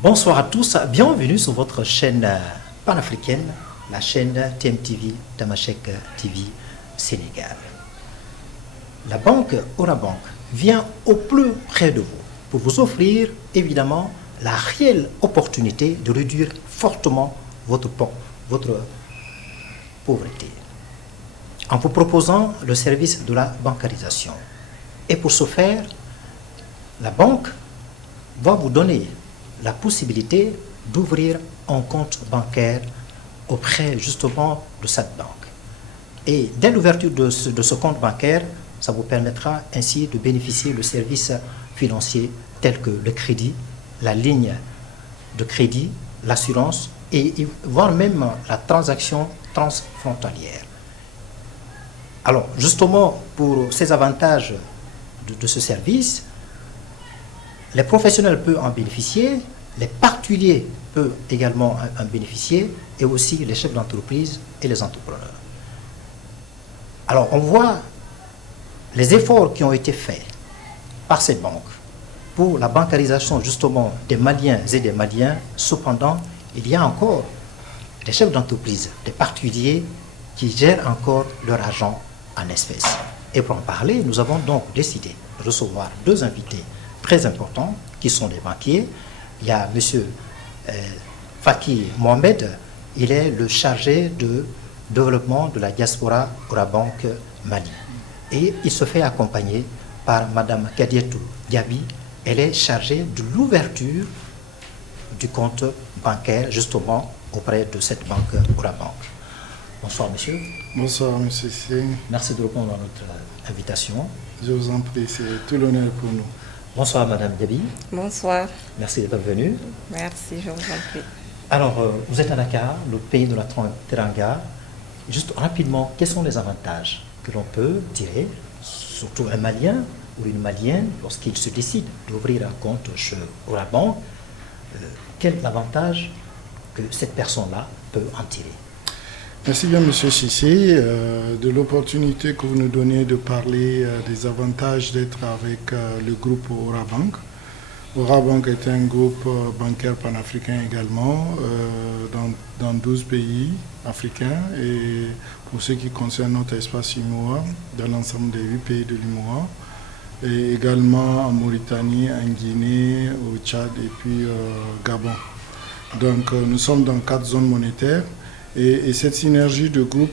Bonsoir à tous, bienvenue sur votre chaîne panafricaine, la chaîne TMTV, Tamashek TV Sénégal. La banque Orabank vient au plus près de vous pour vous offrir évidemment la réelle opportunité de réduire fortement votre pauvreté en vous proposant le service de la bancarisation. Et pour ce faire, la banque va vous donner la possibilité d'ouvrir un compte bancaire auprès justement de cette banque. Et dès l'ouverture de ce compte bancaire, ça vous permettra ainsi de bénéficier de services financiers tels que le crédit, la ligne de crédit, l'assurance et voire même la transaction transfrontalière. Alors justement pour ces avantages de ce service, les professionnels peuvent en bénéficier, les particuliers peuvent également en bénéficier et aussi les chefs d'entreprise et les entrepreneurs. Alors on voit les efforts qui ont été faits par ces banques pour la bancarisation justement des Maliens et des Maliens. Cependant, il y a encore des chefs d'entreprise, des particuliers qui gèrent encore leur argent en espèces. Et pour en parler, nous avons donc décidé de recevoir deux invités très importants qui sont des banquiers. Il y a M. Faki Mohamed, il est le chargé de développement de la diaspora Orabank Mali. Et il se fait accompagner par Mme Kadietou Diaby, elle est chargée de l'ouverture du compte bancaire justement auprès de cette banque Orabank. Bonsoir monsieur. Bonsoir monsieur C. Merci de répondre à notre invitation. Je vous en prie, c'est tout l'honneur pour nous. Bonsoir Madame Diaby. Bonsoir. Merci d'être venue. Merci, je vous en prie. Alors, vous êtes à Dakar, le pays de la Teranga. Juste rapidement, quels sont les avantages que l'on peut tirer, surtout un Malien ou une Malienne, lorsqu'il se décide d'ouvrir un compte chez Orabank, quel avantage que cette personne-là peut en tirer? Merci bien monsieur Cissé de l'opportunité que vous nous donnez de parler des avantages d'être avec le groupe Orabank. Orabank est un groupe bancaire panafricain également dans 12 pays africains et pour ce qui concerne notre espace UMOA, dans l'ensemble des 8 pays de l'UMOA, et également en Mauritanie, en Guinée, au Tchad et puis Gabon. Donc nous sommes dans 4 zones monétaires et cette synergie de groupe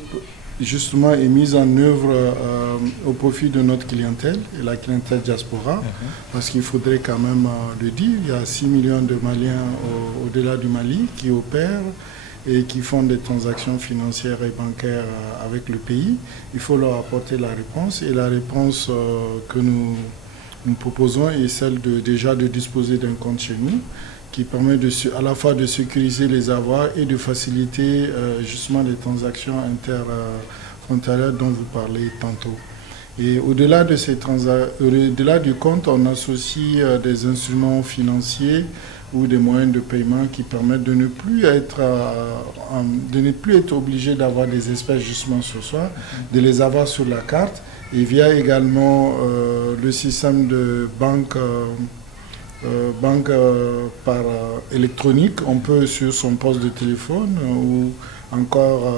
justement est mise en œuvre au profit de notre clientèle et la clientèle diaspora, parce qu'il faudrait quand même le dire, il y a 6 millions de Maliens au-delà du Mali qui opèrent et qui font des transactions financières et bancaires avec le pays. Il faut leur apporter la réponse et la réponse que nous proposons est celle déjà de disposer d'un compte chez nous qui permet à la fois de sécuriser les avoirs et de faciliter justement les transactions interfrontalières dont vous parlez tantôt. Et au-delà au-delà du compte, on associe des instruments financiers ou des moyens de paiement qui permettent de ne plus être obligé d'avoir des espèces justement sur soi, de les avoir sur la carte. Et via également le système de banque par électronique, on peut sur son poste de téléphone ou encore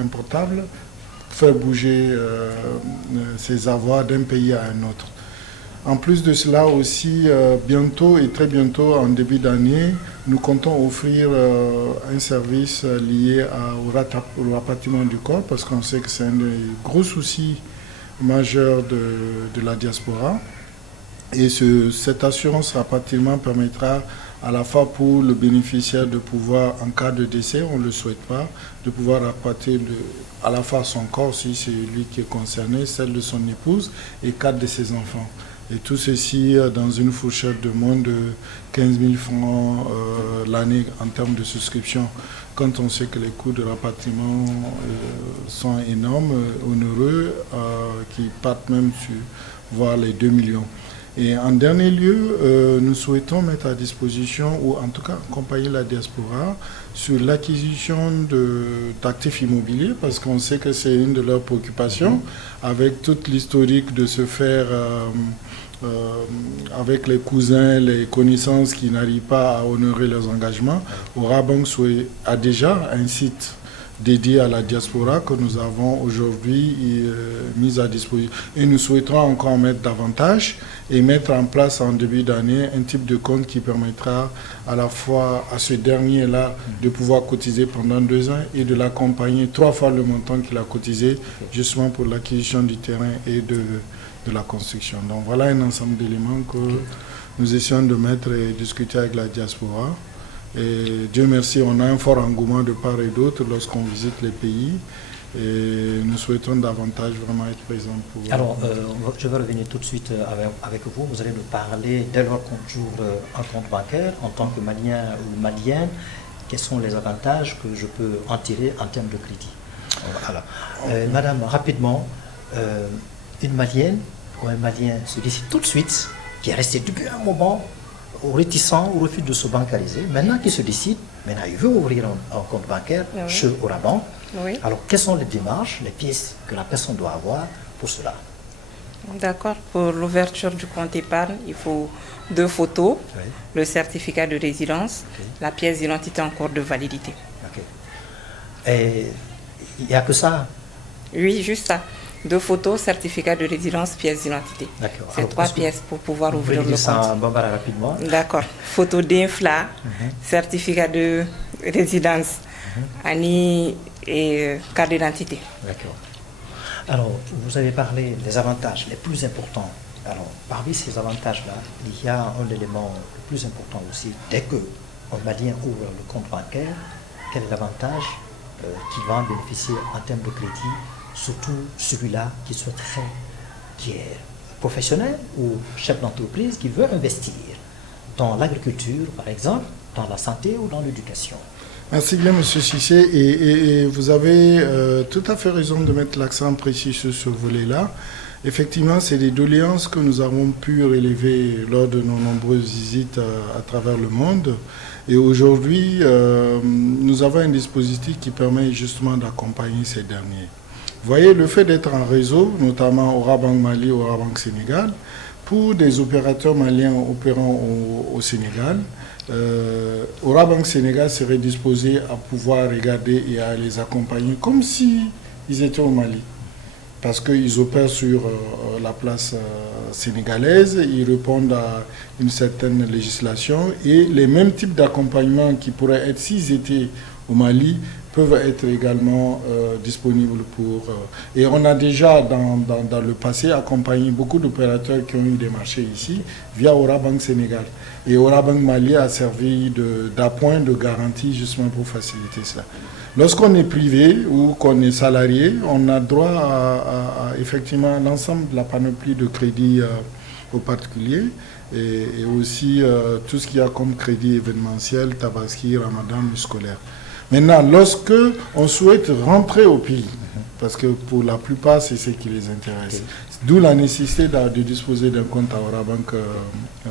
un portable faire bouger ses avoirs d'un pays à un autre. En plus de cela aussi, bientôt et très bientôt en début d'année, nous comptons offrir un service lié au rapatriement du corps parce qu'on sait que c'est un des gros soucis majeurs de la diaspora. Et cette assurance rapatriement permettra à la fois pour le bénéficiaire de pouvoir, en cas de décès, on ne le souhaite pas, de pouvoir rapatrier à la fois son corps, si c'est lui qui est concerné, celle de son épouse et 4 de ses enfants. Et tout ceci dans une fourchette de moins de 15 000 francs l'année en termes de souscription. Quand on sait que les coûts de rapatriement sont énormes, onéreux, qui partent même voire les 2 millions. Et en dernier lieu, nous souhaitons mettre à disposition, ou en tout cas accompagner la diaspora sur l'acquisition d'actifs immobiliers, parce qu'on sait que c'est une de leurs préoccupations, avec toute l'historique de se faire avec les cousins, les connaissances qui n'arrivent pas à honorer leurs engagements, Orabank a déjà un site dédié à la diaspora que nous avons aujourd'hui mis à disposition. Et nous souhaiterons encore en mettre davantage et mettre en place en début d'année un type de compte qui permettra à la fois à ce dernier-là de pouvoir cotiser pendant 2 ans et de l'accompagner 3 fois le montant qu'il a cotisé justement pour l'acquisition du terrain et de la construction. Donc voilà un ensemble d'éléments que nous essayons de mettre et discuter avec la diaspora. Et Dieu merci, on a un fort engouement de part et d'autre lorsqu'on visite les pays et nous souhaitons davantage vraiment être présents pour... Alors, je vais revenir tout de suite avec vous. Vous allez nous parler, dès lors qu'on ouvre un compte bancaire, en tant que Malien ou Malienne, quels sont les avantages que je peux en tirer en termes de crédit. Voilà. Madame, rapidement, une Malienne ou un Malien se décide tout de suite, qui est resté depuis un moment réticent ou refuse de se bancariser, maintenant qu'il se décide, maintenant il veut ouvrir un compte bancaire chez Orabank. Oui. Alors, quelles sont les démarches, les pièces que la personne doit avoir pour cela? D'accord. Pour l'ouverture du compte épargne, il faut 2 photos, le certificat de résidence, la pièce d'identité en cours de validité. Et il n'y a que ça? Oui, juste ça. 2 photos, certificat de résidence, pièce d'identité. C'est 3 pièces pour pouvoir ouvrir le compte. Rapidement. D'accord. Photo d'infla, certificat de résidence, ANI et carte d'identité. D'accord. Alors, vous avez parlé des avantages les plus importants. Alors, parmi ces avantages-là, il y a un élément le plus important aussi. Dès qu'un Malien ouvre le compte bancaire, quel est l'avantage qu'il va en bénéficier en termes de crédit, surtout celui-là qui est professionnel ou chef d'entreprise qui veut investir dans l'agriculture, par exemple, dans la santé ou dans l'éducation. Merci bien, M. Cissé. Et vous avez tout à fait raison de mettre l'accent précis sur ce volet-là. Effectivement, c'est des doléances que nous avons pu relever lors de nos nombreuses visites à travers le monde. Et aujourd'hui, nous avons un dispositif qui permet justement d'accompagner ces derniers. Vous voyez, le fait d'être en réseau, notamment Orabank Mali, Orabank Sénégal, pour des opérateurs maliens opérant au Sénégal, Orabank Sénégal serait disposé à pouvoir regarder et à les accompagner comme si ils étaient au Mali. Parce qu'ils opèrent sur la place sénégalaise, ils répondent à une certaine législation et les mêmes types d'accompagnement qui pourraient être s'ils étaient au Mali peuvent être également disponibles pour... et on a déjà dans le passé accompagné beaucoup d'opérateurs qui ont eu des marchés ici via Orabank Sénégal. Et Orabank Mali a servi d'appoint, de garantie justement pour faciliter ça. Lorsqu'on est privé ou qu'on est salarié, on a droit à effectivement l'ensemble de la panoplie de crédits aux particuliers et aussi tout ce qu'il y a comme crédit événementiel, tabaski, ramadan, scolaire. Maintenant, lorsque on souhaite rentrer au pays, parce que pour la plupart, c'est ce qui les intéresse, d'où la nécessité de disposer d'un compte à Orabank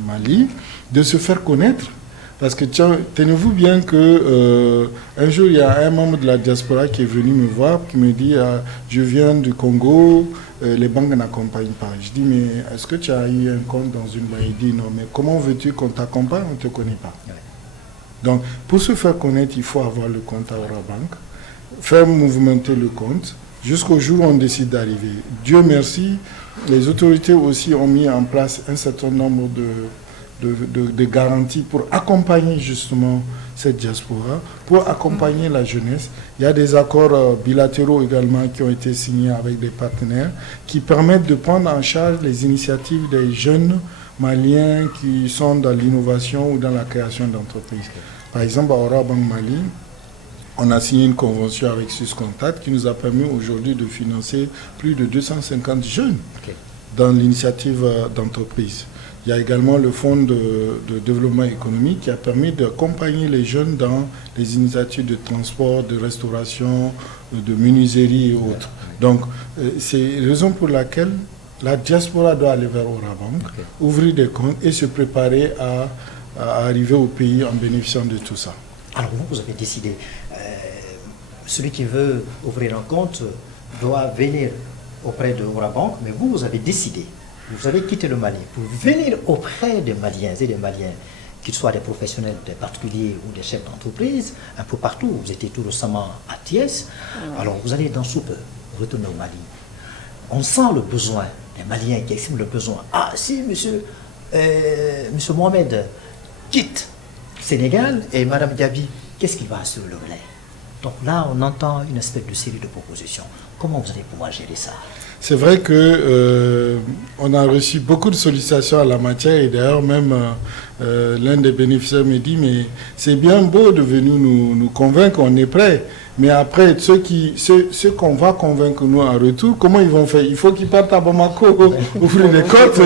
Mali, de se faire connaître. Parce que tenez-vous bien que un jour, il y a un membre de la diaspora qui est venu me voir, qui me dit je viens du Congo, les banques n'accompagnent pas. Je dis mais est-ce que tu as eu un compte dans une banque? Il dit non, mais comment veux-tu qu'on t'accompagne? On ne te connaît pas. Donc, pour se faire connaître, il faut avoir le compte à Orabank, faire mouvementer le compte, jusqu'au jour où on décide d'arriver. Dieu merci, les autorités aussi ont mis en place un certain nombre de garanties pour accompagner justement cette diaspora, pour accompagner la jeunesse. Il y a des accords bilatéraux également qui ont été signés avec des partenaires qui permettent de prendre en charge les initiatives des jeunes Maliens qui sont dans l'innovation ou dans la création d'entreprises. Par exemple, à Orabank Mali, on a signé une convention avec Suscontact qui nous a permis aujourd'hui de financer plus de 250 jeunes dans l'initiative d'entreprise. Il y a également le Fonds de développement économique qui a permis d'accompagner les jeunes dans les initiatives de transport, de restauration, de menuiserie et autres. Donc, c'est la raison pour laquelle la diaspora doit aller vers Orabank, ouvrir des comptes et se préparer à arriver au pays en bénéficiant de tout ça. Alors vous avez décidé, celui qui veut ouvrir un compte doit venir auprès de Orabank, mais vous avez décidé vous avez quitté le Mali pour venir auprès des Maliens et des Maliens, qu'ils soient des professionnels, des particuliers ou des chefs d'entreprise, un peu partout. Vous étiez tout récemment à Thiès. Alors vous allez dans sous peu retourner au Mali. On sent le besoin des Maliens qui expriment le besoin. Ah, si monsieur Mohamed quitte Sénégal et Madame Diaby, qu'est-ce qu'il va assurer le relais? Donc là, on entend une espèce de série de propositions. Comment vous allez pouvoir gérer ça? C'est vrai que on a reçu beaucoup de sollicitations à la matière, et d'ailleurs même l'un des bénéficiaires me dit mais c'est bien beau de venir nous convaincre, on est prêt. Mais après, ceux qu'on va convaincre nous en retour, comment ils vont faire? Il faut qu'ils partent à Bamako, ouvrir les côtes.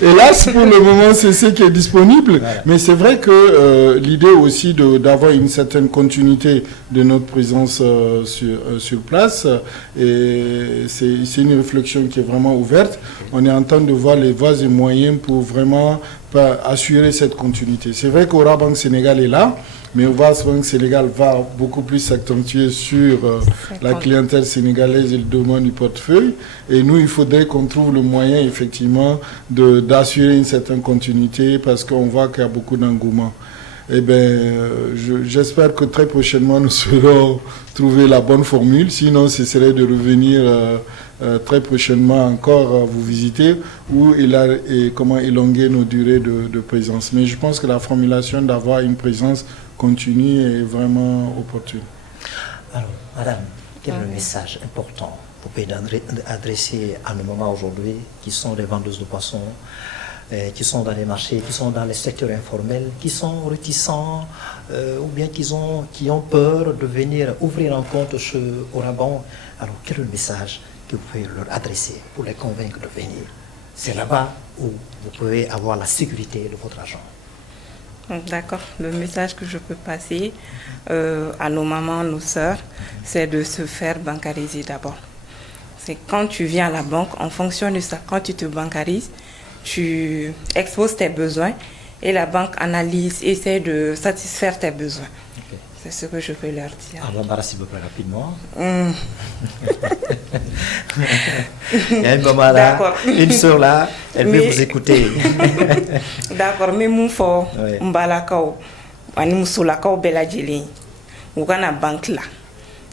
Hélas, pour le moment, c'est ce qui est disponible. Voilà. Mais c'est vrai que l'idée aussi d'avoir une certaine continuité de notre présence sur place, et c'est une réflexion qui est vraiment ouverte. On est en train de voir les voies et moyens pour vraiment assurer cette continuité. C'est vrai qu'Ora Banque Sénégal est là, mais Ora Banque Sénégal va beaucoup plus s'accentuer sur la clientèle sénégalaise et le domaine du portefeuille. Et nous, il faudrait qu'on trouve le moyen, effectivement, d'assurer une certaine continuité parce qu'on voit qu'il y a beaucoup d'engouement. Eh bien, j'espère que très prochainement, nous saurons trouver la bonne formule. Sinon, ce serait de revenir très prochainement encore vous visiter ou comment élonger nos durées de présence. Mais je pense que la formulation d'avoir une présence continue est vraiment opportune. Alors, madame, quel est le message important que vous pouvez adresser à nos mamans aujourd'hui qui sont des vendeuses de poissons, qui sont dans les marchés, qui sont dans les secteurs informels, qui sont réticents ou bien qui ont peur de venir ouvrir un compte chez Ora Banque? Alors, quel est le message que vous pouvez leur adresser pour les convaincre de venir? C'est là-bas où vous pouvez avoir la sécurité de votre argent. D'accord. Le message que je peux passer à nos mamans, nos sœurs, c'est de se faire bancariser d'abord. C'est quand tu viens à la banque, en fonction de ça, quand tu te bancarises, tu exposes tes besoins et la banque analyse, essaie de satisfaire tes besoins. Okay. C'est ce que je peux leur dire. Alors, embarrassez-vous plus rapidement. Il y a une maman là, une soeur là, elle veut vous écouter. D'accord, mais mon fort, mbalakao, animusolakao beladjeli, ou kana banque là,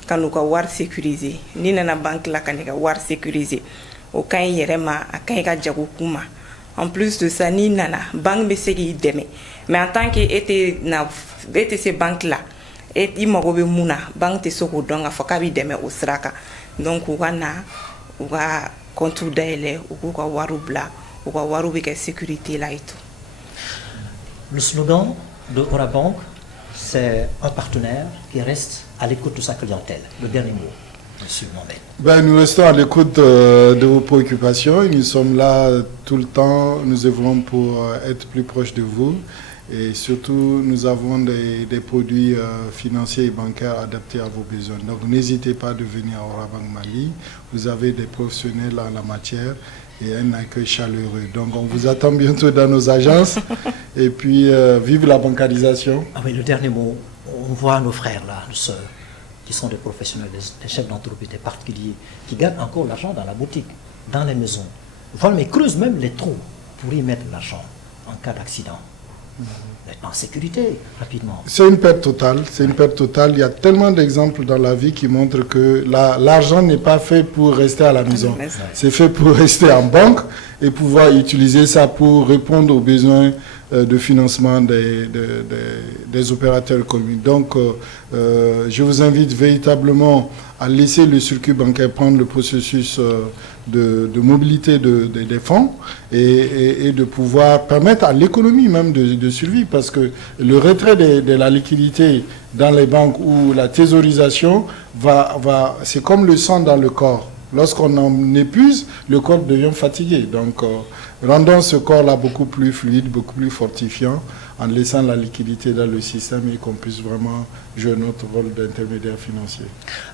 quand nous avons war sécurisé, ni na banque là quand nous avons war sécurisé, au quand il y a ma, à quand il y a jagokuma. En plus de ça, ni nana banque me segi deme, mais en tant que était ces banques là. Et il m'a dit mouna banque te soko donc a fakabi deme au sraka donc on va contrôler ou quoi warubla ou quoi warubike sécurité là et tout. Le slogan de Ora Banque, c'est un partenaire qui reste à l'écoute de sa clientèle. Le dernier mot, monsieur Mohamed. Nous restons à l'écoute de vos préoccupations. Nous sommes là tout le temps. Nous œuvrons pour être plus proches de vous. Et surtout, nous avons des produits financiers et bancaires adaptés à vos besoins. Donc, n'hésitez pas de venir à Ora Banque Mali. Vous avez des professionnels en la matière et un accueil chaleureux. Donc, on vous attend bientôt dans nos agences. Et puis, vive la bancarisation. Ah oui, le dernier mot. On voit nos frères là, nos sœurs, qui sont des professionnels, des chefs d'entreprise, des particuliers, qui gardent encore l'argent dans la boutique, dans les maisons. Voilà, mais creusent même les trous pour y mettre l'argent en cas d'accident. D'être en sécurité rapidement. C'est une perte totale. C'est une perte totale. Il y a tellement d'exemples dans la vie qui montrent que l'argent n'est pas fait pour rester à la maison. C'est fait pour rester en banque et pouvoir utiliser ça pour répondre aux besoins de financement des opérateurs économiques. Donc, je vous invite véritablement à laisser le circuit bancaire prendre le processus de mobilité des fonds et de pouvoir permettre à l'économie même de survivre, parce que le retrait de la liquidité dans les banques ou la thésaurisation c'est comme le sang dans le corps. Lorsqu'on en épuise, le corps devient fatigué. Donc, rendons ce corps-là beaucoup plus fluide, beaucoup plus fortifiant, en laissant la liquidité dans le système et qu'on puisse vraiment jouer notre rôle d'intermédiaire financier.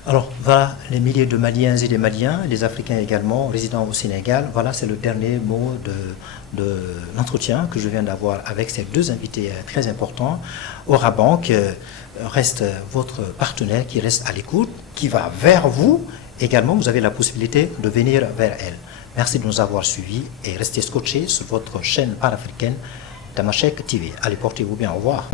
Alors, voilà les milliers de Maliens et des Maliens, les Africains également, résidant au Sénégal. Voilà, c'est le dernier mot de l'entretien que je viens d'avoir avec ces deux invités très importants. Ora Banque reste votre partenaire qui reste à l'écoute, qui va vers vous également, vous avez la possibilité de venir vers elle. Merci de nous avoir suivis et restez scotchés sur votre chaîne panafricaine Tamashek TV. Allez, portez-vous bien. Au revoir.